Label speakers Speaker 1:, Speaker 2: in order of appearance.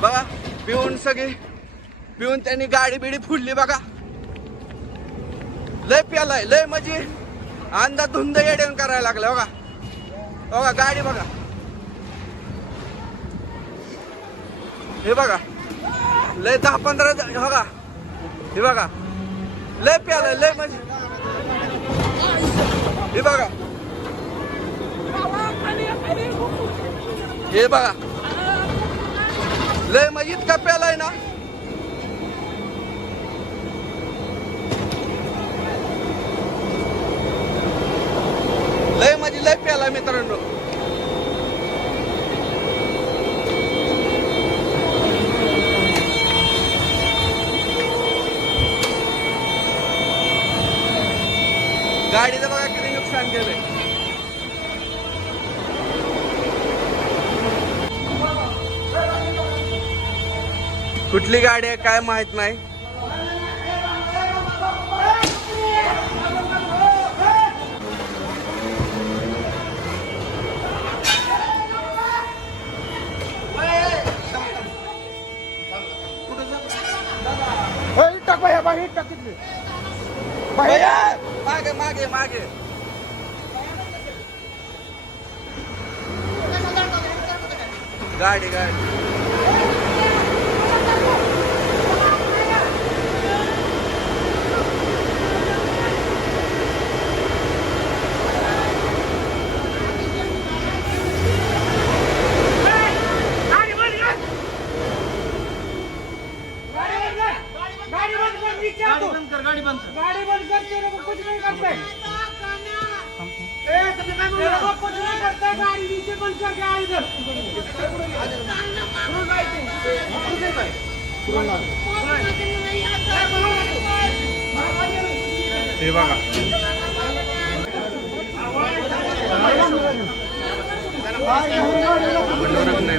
Speaker 1: बघा पिऊन सगळी पिऊन त्यांनी गाडी बिडी फुडली बघा. लय प्यालाय लय म्हणजे अंदा धुंद येडेन करायला लागला बघा. बघा गाडी बघा. हे बघा लय दहा पंधरा बघा. हे बघा. लय प्यालाय लय म्हणजे हे बघा. हे बघा. लय मग इतका प्यालाय ना. लय माझी लय प्यालाय मित्रांनो. गाडीचं बघा किती नुकसान केलंय. कुठली गाडी आहे काय माहीत नाही. मागे मागे मागे. गाडी गाडी
Speaker 2: गाडी बंद कर गाडी बंद कर गाडी बंद कर नीचे आ तू.
Speaker 3: गाडी बंद कर.
Speaker 2: गाडी बंद कर तेरे को कुछ नहीं करते. तेरे को कुछ नहीं करते. गाड़ी नीचे बंद करके आ इधर
Speaker 1: हे बघा. मनोरंजन नाही मनोरंजन